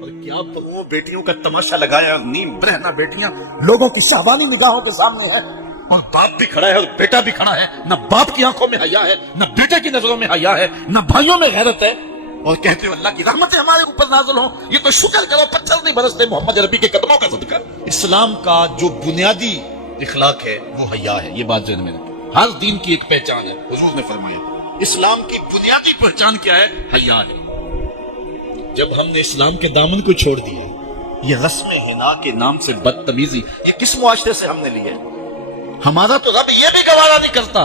اور کیا بہوؤں بیٹیوں کا تماشا لگایا، اور نیم برہنہ بیٹیاں لوگوں کی شہوانی نگاہوں کے سامنے ہیں، اور باپ بھی کھڑا ہے اور بیٹا بھی کھڑا ہے، نہ باپ کی آنکھوں میں حیا ہے، نہ بیٹے کی نظروں میں حیا ہے، نہ بھائیوں میں غیرت ہے، اور کہتے ہو اللہ کی رحمتیں ہمارے اوپر نازل ہوں۔ یہ تو شکر کرو پتھر نہیں برستے محمد عربی کے قدموں کا صدقہ۔ اسلام کا جو بنیادی اخلاق ہے وہ حیا ہے، یہ بات ذہن میں رکھیں۔ ہر دین کی ایک پہچان ہے، حضور نے فرمایا اسلام کی بنیادی پہچان کیا ہے؟ حیا ہے۔ جب ہم نے اسلام کے دامن کو چھوڑ دیا، یہ رسم حنا کے نام سے بدتمیزی یہ کس معاشرے سے ہم نے لی ہے؟ ہمارا تو رب یہ بھی گوارا نہیں کرتا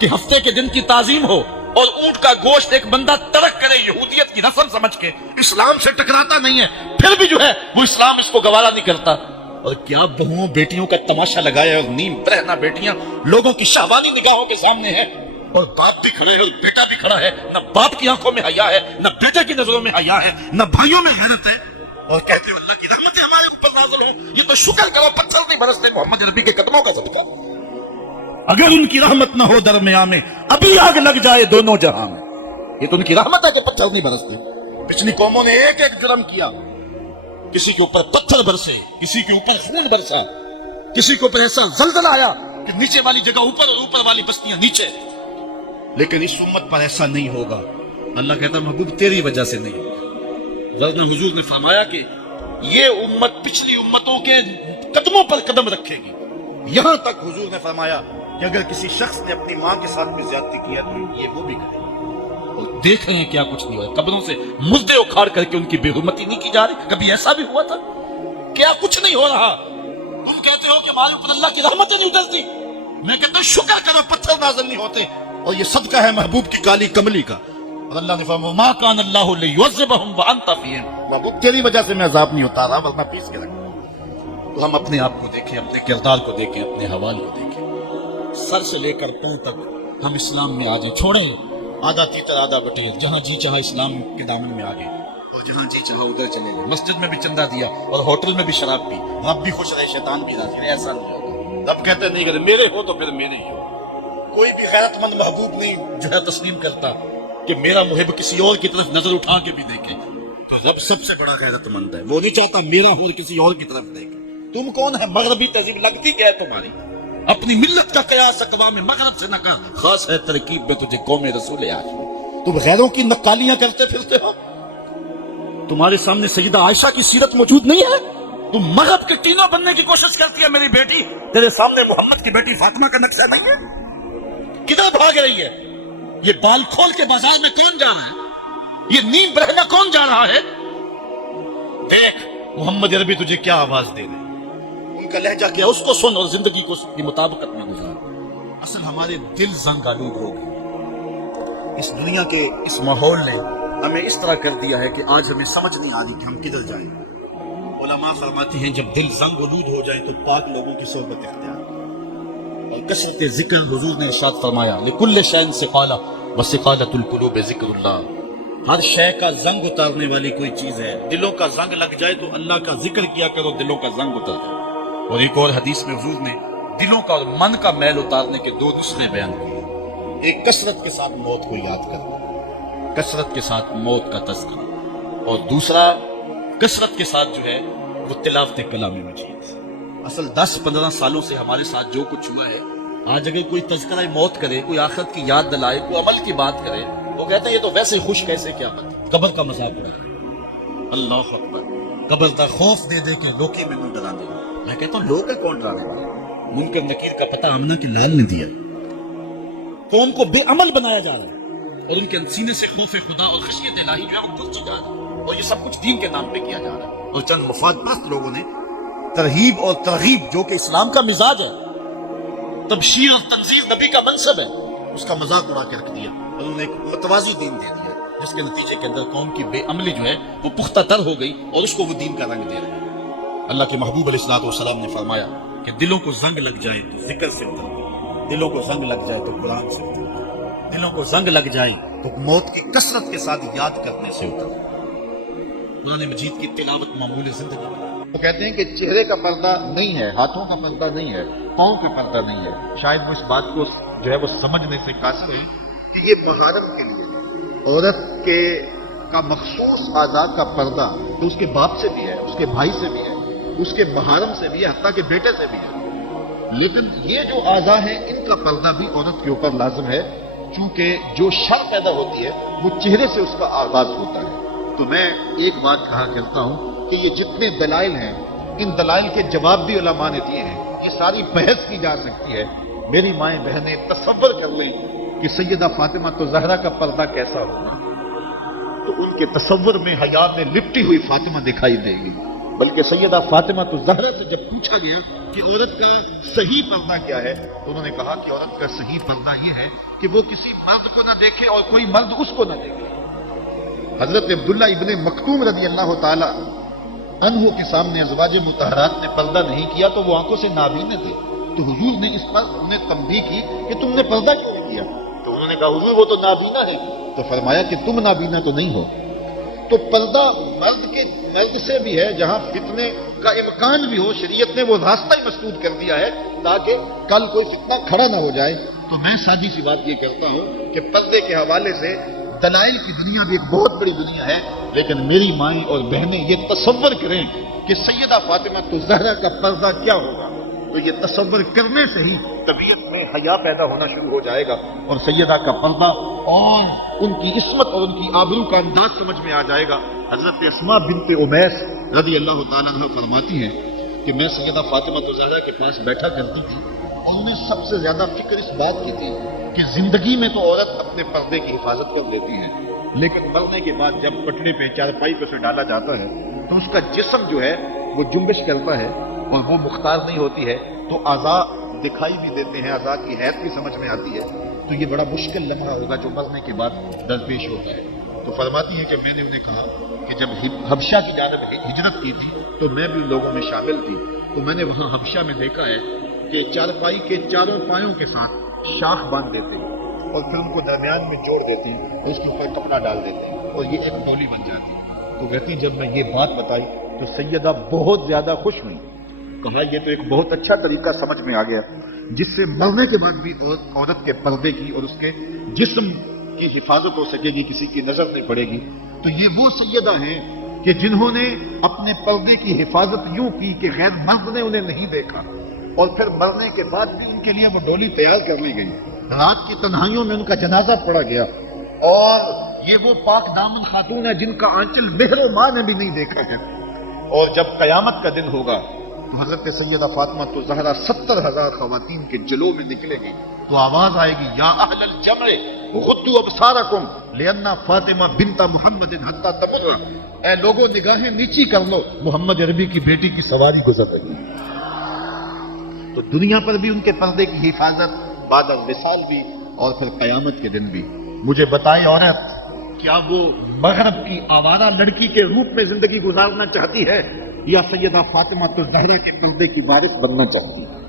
کہ ہفتے کے دن کی تعظیم ہو اور اونٹ کا گوشت ایک بندہ ترک کرے یہودیت کی رسم سمجھ کے، اسلام سے ٹکراتا نہیں ہے، پھر بھی جو ہے وہ اسلام اس کو گوارا نہیں کرتا۔ اور کیا بہوؤں بیٹیوں کا تماشا لگایا، اور نیم برہنہ بیٹیاں لوگوں کی شہوانی نگاہوں کے سامنے ہیں، اور باپ بھی کھڑے ہے اور بیٹا بھی کھڑا ہے، نہ باپ کی آنکھوں میں حیا ہے، نہ بیٹے کی نظروں میں حیا ہے، نہ بھائیوں میں غیرت ہے، اور کہتے ہو اللہ کی رحمتیں ہمارے اوپر نازل ہوں۔ یہ تو شکر کرو پتھر نہیں برستے محمد عربی کے قدموں کا صدقہ۔ اگر ان کی رحمت نہ ہو درمیان میں ابھی آگ لگ جائے دونوں جہاں میں۔ یہ تو ان کی رحمت ہے کہ پتھر نہیں برستے۔ پچھلی قوموں نے ایک ایک جرم کیا، کسی کے اوپر پتھر برسے، کسی کے اوپر خون برسا، کسی کے اوپر ایسا زلزلہ آیا کہ نیچے والی جگہ اوپر اور اوپر والی بستیاں نیچے، لیکن اس امت پر ایسا نہیں ہوگا۔ اللہ کہتا محبوب تیری وجہ سے نہیں ہوگا، ورنہ حضور نے فرمایا کہ یہ امت پچھلی امتوں کے قدموں پر قدم رکھے گی۔ یہاں تک حضور نے فرمایا کہ اگر کسی شخص نے اپنی ماں کے ساتھ بھی زیادتی کیا تو یہ وہ بھی کرے گا۔ اور دیکھ رہے ہیں کیا کچھ نہیں ہوا، قبروں سے مردے اکھاڑ کر کے ان کی بے حرمتی نہیں کی جا رہی۔ کبھی ایسا بھی ہوا تھا؟ کیا کچھ نہیں ہو رہا؟ تم کہتے ہو کہ ہمارے اوپر اللہ کی رحمتیں نہیں اترتی، میں کہتا ہوں شکر کرو پتھر نازل نہیں ہوتے، اور یہ صدقہ ہے محبوب کی کالی کملی کا۔ اور اللہ نے فرمایا ما کان اللہ لیعذبہم وانت فیہم، محبوب تیری وجہ سے میں عذاب نہیں اتارا ورنہ پیس کے رکھوں۔ تو ہم اپنے آپ کو دیکھیں، اپنے کردار کو دیکھیں، اپنے حوال کو دیکھیں، سر سے لے کر پاؤں تک ہم اسلام میں آ جائیں، چھوڑیں آدھا تیتر آدھا بٹیر، جہاں جی چاہا اسلام کے دامن میں آ گئے اور جہاں جی چاہا ادھر چلے گئے، مسجد میں بھی چندہ دیا اور ہوٹل میں بھی شراب پی، رب بھی خوش رہے شیطان بھی راضی رہے، ایسا نہیں ہوگا۔ رب کہتے نہیں، کہ میرے ہو تو پھر میرے ہی ہو۔ کوئی بھی غیرت مند محبوب نہیں جو ہے تسلیم کرتا کہ میرا محب کسی اور کی طرف نظر اٹھا کے بھی دیکھے، تو رب سب سے بڑا غیرت مند ہے، وہ نہیں چاہتا میرا ہو کسی اور کی طرف دیکھے۔ تم کون ہے؟ مغربی تہذیب لگتی کیا ہے تمہاری؟ اپنی ملت کا قیاس اقوام مغرب سے نہ کر، خاص ہے ترکیب میں تجھے قوم رسول عاشق۔ تم غیروں کی نقالیاں کرتے پھرتے ہو، تمہارے سامنے سیدہ عائشہ کی سیرت موجود نہیں ہے، تم مغرب کے ٹینوں بننے کی کوشش کرتی ہے میری بیٹی، تیرے سامنے محمد کی بیٹی فاطمہ کا نقشہ نہیں ہے؟ کدھر بھاگ رہی ہے؟ یہ بال کھول کے بازار میں کون جا رہا ہے؟ یہ نیم برہنہ کون جا رہا ہے؟ دیکھ محمد عربی تجھے کیا آواز دے رہے، ان کا لہجہ کیا، اس کو سن اور زندگی کو اس کی مطابقت میں گزار۔ اصل ہمارے دل زنگ آلود ہو گئے، اس دنیا کے اس ماحول نے ہمیں اس طرح کر دیا ہے کہ آج ہمیں سمجھ نہیں آ رہی کہ ہم کدھر جائیں۔ علماء فرماتے ہیں جب دل زنگ آلود ہو جائے تو پاک لوگوں کی صحبت اختیار، اور کثرت ذکر، حضور نے ارشاد فرمایا لکل شیء ثقالہ وثقالۃ القلوب ذکر اللہ، ہر شے کا زنگ اتارنے والی کوئی چیز ہے، دلوں کا زنگ لگ جائے تو اللہ کا ذکر کیا کرو، دلوں کا زنگ اتر جائے۔ اور ایک اور حدیث میں حضور نے دلوں کا اور من کا میل اتارنے کے دو نسخے بیان کیے، ایک کثرت کے ساتھ موت کو یاد کرنا، کثرت کے ساتھ موت کا تذکرہ، اور دوسرا کثرت کے ساتھ جو ہے وہ تلاوت کلام مجید۔ اصل 10-15 سالوں سے ہمارے ساتھ جو کچھ ہوا ہے، آج اگر کوئی تذکرہ موت کرے، کوئی آخرت کی یاد دلائے، کوئی عمل کی بات کرے، وہ کہتے ہیں یہ تو ویسے خوش کیسے کیا بات، قبر کا مذاق اڑا۔ اللہ اکبر، قبر کا خوف دے دے کے لوکی میں ڈرا دے۔ میں کہتا ہوں لوگ ہے کون ڈرانے والا؟ منکر نکیر کا پتہ آمنہ کے لال نے دیا، قوم کو بے عمل بنایا جا رہا ہے، اور ان کے سینے سے خوف خدا اور خشیت الہی جو ہے وہ گھس چکا ہے، اور یہ سب کچھ دین کے نام پہ کیا جا رہا ہے، اور چند مفاد پرست لوگوں نے ترہیب اور ترغیب جو کہ اسلام کا مزاج ہے، تبشیر اور تنذیر نبی کا منصب ہے، اس کا مذاق اڑا کے رکھ دیا، اور انہوں نے ایک متوازی دین دے دیا، جس کے نتیجے کے اندر قوم کی بے عملی جو ہے وہ پختہ تر ہو گئی، اور اس کو وہ دین کا رنگ دے رہے ہیں۔ اللہ کے محبوب علیہ الصلوۃ والسلام نے فرمایا کہ دلوں کو زنگ لگ جائے تو ذکر سے اتر، دلوں کو زنگ لگ جائے تو قرآن سے اتر، دلوں کو زنگ لگ جائے تو موت کی کثرت کے ساتھ یاد کرنے سے اتر۔ قرآن مجید کی تلاوت معمول زندگی، وہ کہتے ہیں کہ چہرے کا پردہ نہیں ہے، ہاتھوں کا پردہ نہیں ہے، پاؤں کا پردہ نہیں ہے، شاید وہ اس بات کو جو ہے وہ سمجھنے سے قاصر ہے کہ یہ محارم کے لیے عورت کے کا مخصوص اعضاء کا پردہ تو اس کے باپ سے بھی ہے، اس کے بھائی سے بھی ہے، اس کے محارم سے بھی ہے، حتیٰ کہ بیٹے سے بھی ہے۔ لیکن یہ جو اعضاء ہیں ان کا پردہ بھی عورت کے اوپر لازم ہے، چونکہ جو شر پیدا ہوتی ہے وہ چہرے سے اس کا آغاز ہوتا ہے۔ تو میں ایک بات کہا کرتا ہوں کہ یہ جتنے دلائل ہیں، ان دلائل کے جواب بھی علماء نے دیے ہیں، یہ ساری بحث کی جا سکتی ہے۔ میری مائیں بہنیں تصور کر لیں کہ سیدہ فاطمہ تو زہرا کا پردہ کیسا ہوگا، تو ان کے تصور میں حیا میں لپٹی ہوئی فاطمہ دکھائی دے گی۔ بلکہ سیدہ فاطمہ تو زہرا سے جب پوچھا گیا کہ عورت کا صحیح پردہ کیا ہے تو انہوں نے کہا کہ عورت کا صحیح پردہ یہ ہے کہ وہ کسی مرد کو نہ دیکھے اور کوئی مرد اس کو نہ دیکھے۔ حضرت عبداللہ ابن مکتوم رضی اللہ تعالی عنہ کے سامنے ازواج مطہرات نے پردہ نہیں کیا تو وہ آنکھوں سے نابینا تھے، تو حضور نے اس پر انہیں تنبیہ کی کہ تم نے پردہ کیوں نہیں کیا؟ تو انہوں نے کہا حضور وہ تو نابینا ہے۔ تو فرمایا کہ تم نابینا تو نہیں ہو۔ تو پردہ مرد سے بھی ہے، جہاں فتنے کا امکان بھی ہو، شریعت نے وہ راستہ ہی مسدود کر دیا ہے تاکہ کل کوئی فتنہ کھڑا نہ ہو جائے۔ تو میں سادی سی بات یہ کرتا ہوں کہ پردے کے حوالے سے دلائل کی دنیا بھی ایک بہت بڑی دنیا ہے، لیکن میری مائیں اور بہنیں یہ تصور کریں کہ سیدہ فاطمہ تو زہرا کا پردہ کیا ہوگا، تو یہ تصور کرنے سے ہی طبیعت میں حیا پیدا ہونا شروع ہو جائے گا اور سیدہ کا پردہ اور ان کی عصمت اور ان کی آبرو کا انداز سمجھ میں آ جائے گا۔ حضرت اسماء بنت امیس رضی اللہ تعالیٰ عنہ فرماتی ہیں کہ میں سیدہ فاطمہ زہرا کے پاس بیٹھا کرتی تھی اور انہیں سب سے زیادہ فکر اس بات کی تھی کہ زندگی میں تو عورت اپنے پردے کی حفاظت کر لیتی ہے، لیکن مرنے کے بعد جب پٹڑے پہ چارپائی پہ سے ڈالا جاتا ہے تو اس کا جسم جو ہے وہ جنبش کرتا ہے اور وہ مختار نہیں ہوتی ہے، تو اعضاء دکھائی بھی دیتے ہیں، اعضاء کی حیثیت بھی سمجھ میں آتی ہے، تو یہ بڑا مشکل لمحہ ہوگا جو مرنے کے بعد درپیش ہوتا ہے۔ تو فرماتی ہے کہ میں نے انہیں کہا کہ جب حبشہ کی جانب ہجرت کی تھی تو میں بھی لوگوں میں شامل تھی، تو میں نے وہاں حبشہ میں دیکھا ہے کہ چارپائی کے چاروں پایوں کے ساتھ شاخ باندھ دیتے ہیں اور پھر ان کو درمیان میں جوڑ دیتے ہیں اور اس کے اوپر کپڑا ڈال دیتے ہیں اور یہ ایک ڈولی بن جاتی ہے۔ تو کہتی ہیں جب میں یہ بات بتائی تو سیدہ بہت زیادہ خوش ہوئی، کہا یہ تو ایک بہت اچھا طریقہ سمجھ میں آ گیا جس سے مرنے کے بعد بھی عورت کے پردے کی اور اس کے جسم کی حفاظت ہو سکے گی، کسی کی نظر نہیں پڑے گی۔ تو یہ وہ سیدہ ہیں کہ جنہوں نے اپنے پردے کی حفاظت یوں کی کہ غیر مرد نے انہیں نہیں دیکھا، اور پھر مرنے کے بعد بھی ان کے لیے وہ ڈولی تیار کر لی گئی، رات کی تنہائیوں میں ان کا جنازہ پڑا گیا، اور یہ وہ پاک دامن خاتون ہے جن کا آنچل مہر و ماں نے بھی نہیں دیکھا ہے۔ اور جب قیامت کا دن ہوگا تو حضرت سیدہ فاطمہ تو زہرا 70,000 خواتین کے جلو میں نکلے گی، تو آواز آئے گی یا اہل الجمع غضوا ابصارکم لأن فاطمہ بنت محمد حتی تمر، اے لوگوں نگاہیں نیچی کر لو، محمد عربی کی بیٹی کی سواری گزر رہی ہے۔ تو دنیا پر بھی ان کے پردے کی حفاظت، بعد الوصال بھی، اور پھر قیامت کے دن بھی۔ مجھے بتائے عورت کیا وہ مغرب کی آوارہ لڑکی کے روپ میں زندگی گزارنا چاہتی ہے یا سیدہ فاطمہ تو زہرا کے پردے کی وارث بننا چاہتی ہے؟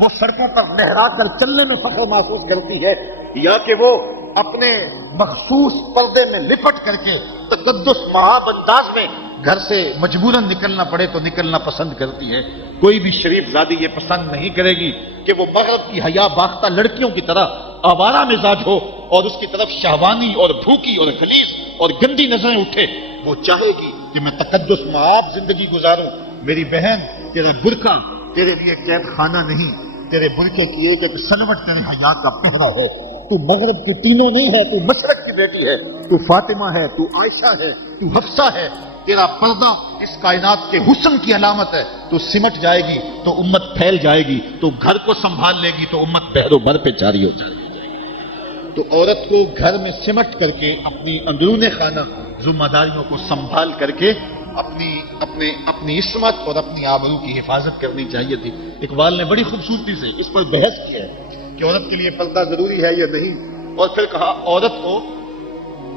وہ سڑکوں پر لہرا کر چلنے میں فخر محسوس کرتی ہے یا کہ وہ اپنے مخصوص پردے میں لپٹ کر کے تقدس مہاب انداز میں گھر سے مجبوراً نکلنا پڑے تو نکلنا پسند کرتی ہے؟ کوئی بھی شریف زادی یہ پسند نہیں کرے گی کہ وہ مغرب کی حیا باختہ لڑکیوں کی طرح آوارہ مزاج ہو اور اس کی طرف شہوانی اور بھوکی اور غلیظ اور گندی نظریں اٹھے۔ وہ چاہے گی کہ میں تقدس مآب زندگی گزاروں۔ میری بہن، تیرا برقع تیرے لیے قید خانہ نہیں، تیرے برقعے کی ایک ایک سلوٹ تیرے حیا کا پہرا ہے۔ تو مغرب کی تینوں نہیں ہے، تو مشرق کی بیٹی ہے، تو فاطمہ ہے، تو عائشہ ہے، تو حفصہ ہے۔ تیرا پردہ اس کائنات کے حسن کی علامت ہے، تو سمٹ جائے گی تو امت پھیل جائے گی، تو گھر کو سنبھال لے گی تو امت بحر و بر پہ جاری ہو جائے گی۔ تو عورت کو گھر میں سمٹ کر کے اپنی اندرون خانہ ذمہ داریوں کو سنبھال کر کے اپنی عصمت اور اپنی آبرو کی حفاظت کرنی چاہیے تھی۔ اقبال نے بڑی خوبصورتی سے اس پر بحث کی ہے کہ عورت کے لیے پردہ ضروری ہے یا نہیں، اور پھر کہا عورت کو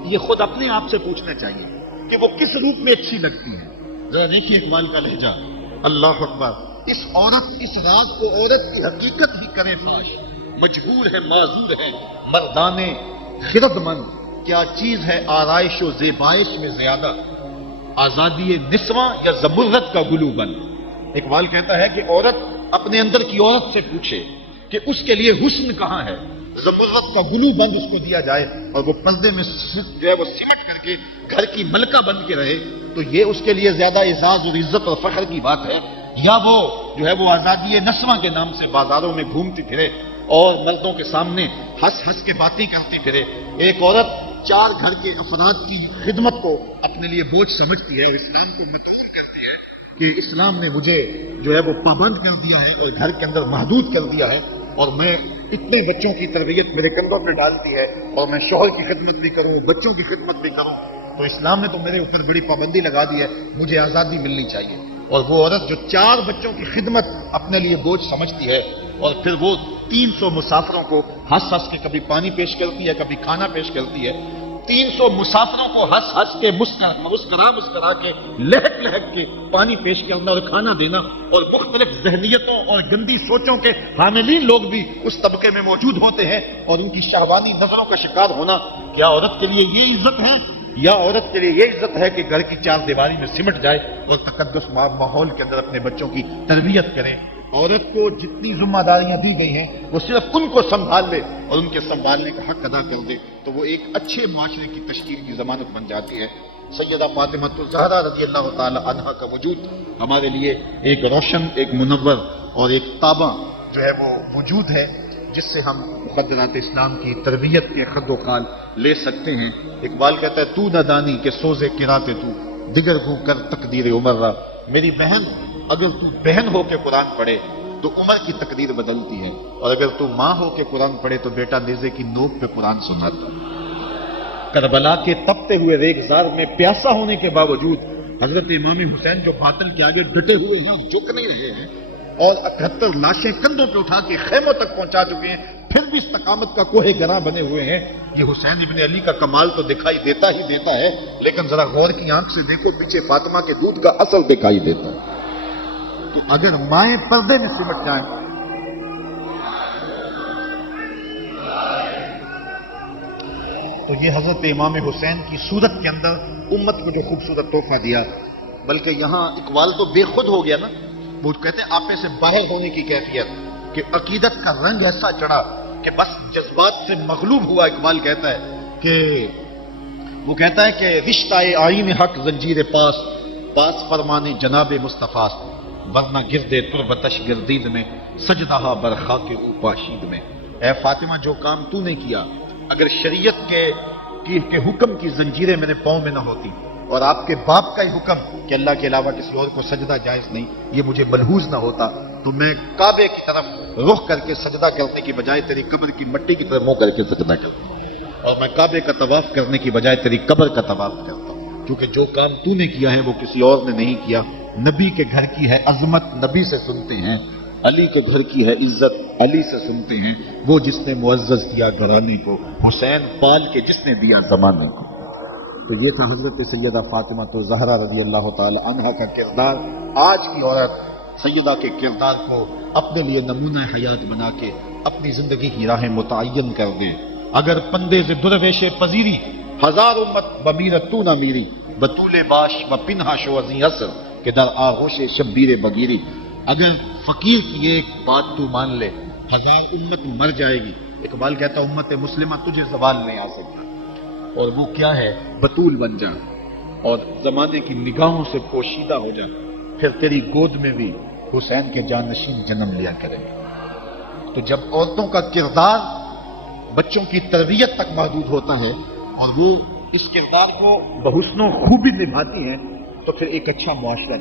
یہ خود اپنے آپ سے پوچھنا چاہیے کہ وہ کس روپ میں اچھی لگتی ہے۔ ذرا دیکھیے اقبال کا لہجہ، اللہ اکبر۔ اس راز کو عورت کی حقیقت ہی کرے فاش، مجبور ہے معذور ہے مردانے خرد مند، کیا چیز ہے آرائش و زیبائش میں زیادہ، آزادی نسواں یا زمرد کا گلو بن۔ اقبال کہتا ہے کہ عورت اپنے اندر کی عورت سے پوچھے کہ اس کے لیے حسن کہاں ہے، زمرد کا گلو بند اس کو دیا جائے اور وہ پردے میں جو ہے وہ سمٹ کر کے گھر کی ملکہ بن کے رہے، تو یہ اس کے لیے زیادہ اعزاز اور عزت اور فخر کی بات ہے؟ یا وہ جو ہے وہ آزادی نسواں کے نام سے بازاروں میں گھومتی پھرے اور مردوں کے سامنے ہنس ہنس کے باتیں کرتی پھرے؟ ایک عورت 4 گھر کے افراد کی خدمت کو اپنے لیے بوجھ سمجھتی ہے اور اسلام کو مطلوب کرتی ہے کہ اسلام نے مجھے جو ہے وہ پابند کر دیا ہے اور گھر کے اندر محدود کر دیا ہے، اور میں اتنے بچوں کی تربیت میرے کندھوں پہ ڈالتی ہے، اور میں شوہر کی خدمت بھی کروں، بچوں کی خدمت بھی کروں، تو اسلام نے تو میرے اوپر بڑی پابندی لگا دی ہے، مجھے آزادی ملنی چاہیے۔ اور وہ عورت جو 4 بچوں کی خدمت اپنے لیے بوجھ سمجھتی ہے اور پھر وہ 300 مسافروں کو ہنس ہنس کے کبھی پانی پیش کرتی ہے، کبھی کھانا پیش کرتی ہے، 300 مسافروں کو ہنس ہنس کے مسکرا کے لہک لہک کے پانی پیش کرنا اور کھانا دینا، اور مختلف ذہنیتوں اور گندی سوچوں کے حاملین لوگ بھی اس طبقے میں موجود ہوتے ہیں اور ان کی شہوانی نظروں کا شکار ہونا، کیا عورت کے لیے یہ عزت ہے؟ یا عورت کے لیے یہ عزت ہے کہ گھر کی 4 دیواری میں سمٹ جائے اور تقدس ماحول کے اندر اپنے بچوں کی تربیت کریں؟ عورت کو جتنی ذمہ داریاں دی گئی ہیں وہ صرف ان کو سنبھال لے اور ان کے سنبھالنے کا حق ادا کر دے تو وہ ایک اچھے معاشرے کی تشکیل کی ضمانت بن جاتی ہے۔ سیدہ فاطمہ الزہرا رضی اللہ تعالی عنہا کا وجود ہمارے لیے ایک روشن، ایک منور اور ایک تابع جو ہے وہ وجود ہے، جس سے ہم مقدرات اسلام کی تربیت کے خد و خال لے سکتے ہیں۔ اقبال کہتا ہے تو نہ دانی کہ سوزے کراتے تو دیگر گو کر تقدیر عمر را، میری بہن اگر تو بہن ہو کے قرآن پڑھے تو عمر کی تقدیر بدلتی ہے، اور اگر تو ماں ہو کے قرآن پڑھے تو بیٹا نیزے کی نوک پہ قرآن سناتا ہے۔ کربلا کے تپتے ہوئے ریگزار میں پیاسا ہونے کے باوجود حضرت امام حسین جو باطل کے آگے ڈٹے ہوئے ہیں، جھک نہیں رہے ہیں، اور 78 لاشیں کندھوں پہ اٹھا کے خیموں تک پہنچا چکے ہیں، پھر بھی استقامت کا کوہ گراں بنے ہوئے ہیں۔ یہ حسین ابن علی کا کمال تو دکھائی دیتا ہی دیتا ہے، لیکن ذرا غور کی آنکھ سے دیکھو، پیچھے فاطمہ کے دودھ کا اثر دکھائی دیتا ہے۔ تو اگر مائیں پردے میں سمٹ جائیں تو یہ حضرت امام حسین کی صورت کے اندر امت کو جو خوبصورت تحفہ دیا، بلکہ یہاں اقبال تو بے خود ہو گیا نا، وہ کہتے ہیں آپے سے باہر ہونے کی کیفیت، کہ عقیدت کا رنگ ایسا چڑھا کہ بس جذبات سے مغلوب ہوا۔ اقبال کہتا ہے کہ وہ کہتا ہے کہ رشتہ آئین حق زنجیر پاس، پاس فرمانے جناب مصطفیٰ، ورنہ گردے تربتش گردید میں سجدہ برخا کے اوپاشید میں۔ اے فاطمہ، جو کام تو نے کیا، اگر شریعت کے حکم کی زنجیریں میرے پاؤں میں نہ ہوتی اور آپ کے باپ کا ہی حکم کہ اللہ کے علاوہ کسی اور کو سجدہ جائز نہیں، یہ مجھے ملحوظ نہ ہوتا، تو میں کعبے کی طرف رخ کر کے سجدہ کرنے کی بجائے تیری قبر کی مٹی کی طرف منہ کر کے سجدہ کرتا، اور میں کعبے کا طواف کرنے کی بجائے تیری قبر کا طواف کرتا ہوں، کیونکہ جو کام تو نے کیا ہے وہ کسی اور نے نہیں کیا۔ نبی کے گھر کی ہے عظمت، نبی سے سنتے ہیں، علی کے گھر کی ہے عزت، علی سے سنتے ہیں، وہ جس نے معزز کیا گھرانے کو، حسین پال کے جس نے دیا زمانے کو۔ تو یہ تھا حضرت سیدہ فاطمہ الزہرا رضی اللہ تعالی عنہا کا کردار۔ آج کی عورت سیدہ کے کردار کو اپنے لیے نمونہ حیات بنا کے اپنی زندگی کی راہیں متعین کر دے۔ اگر پندے سے درویش پذیری، 1000 امت بمیرت تو نہ میری، بطول باش و پنہا شوزی اثر کہ در آغوش شبیر بگیری۔ اگر فقیر کی ایک بات تو مان لے، 1000 امت مر جائے گی۔ اقبال کہتا امت مسلمہ تجھے زوال نہیں آ سکتا، اور وہ کیا ہے؟ بطول بن جا اور زمانے کی نگاہوں سے پوشیدہ ہو جا، پھر تیری گود میں بھی حسین کے جانشین جنم لیا کریں گے۔ تو جب عورتوں کا کردار بچوں کی تربیت تک محدود ہوتا ہے اور وہ اس کردار کو بحسن و خوبی نبھاتی ہیں تو پھر ایک اچھا معاشرہ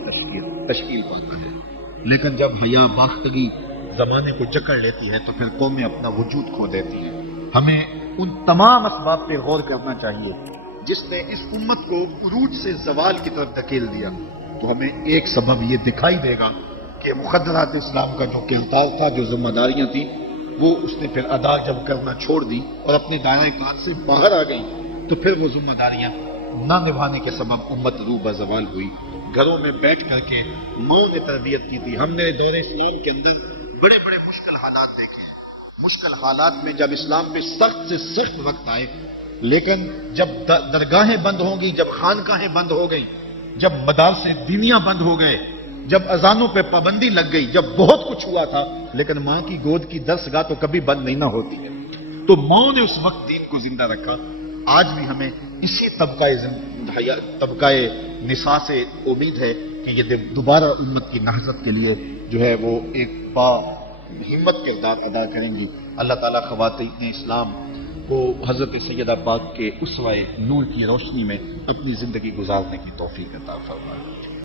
تشکیل پاتا ہے۔ لیکن جب حیا باختگی زمانے کو جکڑ لیتی ہے تو پھر قومیں اپنا وجود کھو دیتی ہیں۔ ہمیں ان تمام اسباب پہ غور کرنا چاہیے جس نے اس امت کو عروج سے زوال کی طرف دھکیل دیا، تو ہمیں ایک سبب یہ دکھائی دے گا کہ مقدرات اسلام کا جو کردار تھا، جو ذمہ داریاں تھیں، وہ اس نے پھر ادا جب کرنا چھوڑ دی اور اپنے دائرۂ کار سے باہر آ گئی، تو پھر وہ ذمہ داریاں نہ نبھانے کے سبب امت روح بزوال ہوئی۔ گھروں میں بیٹھ کر کے ماں نے تربیت کی تھی۔ ہم نے دور اسلام کے اندر بڑے بڑے مشکل حالات دیکھے ہیں۔ مشکل حالات میں جب اسلام پہ سخت سے سخت وقت آئے، لیکن جب درگاہیں بند ہوں گی، جب خانقاہیں بند ہو گئی، جب مدارس دینیاں بند ہو گئے، جب اذانوں پہ پابندی لگ گئی، جب بہت کچھ ہوا تھا، لیکن ماں کی گود کی درسگاہ تو کبھی بند نہیں نہ ہوتی ہے۔ تو ماؤں نے اس وقت دین کو زندہ رکھا. آج بھی ہمیں اسی طبقہ نساء سے امید ہے کہ یہ دوبارہ امت کی نہضت کے لیے جو ہے وہ ایک با ہمت کردار ادا کریں گی. اللہ تعالیٰ خواتین اسلام کو حضرت سیدہ پاک کے اسوہ نور کی روشنی میں اپنی زندگی گزارنے کی توفیق عطا فرمائے.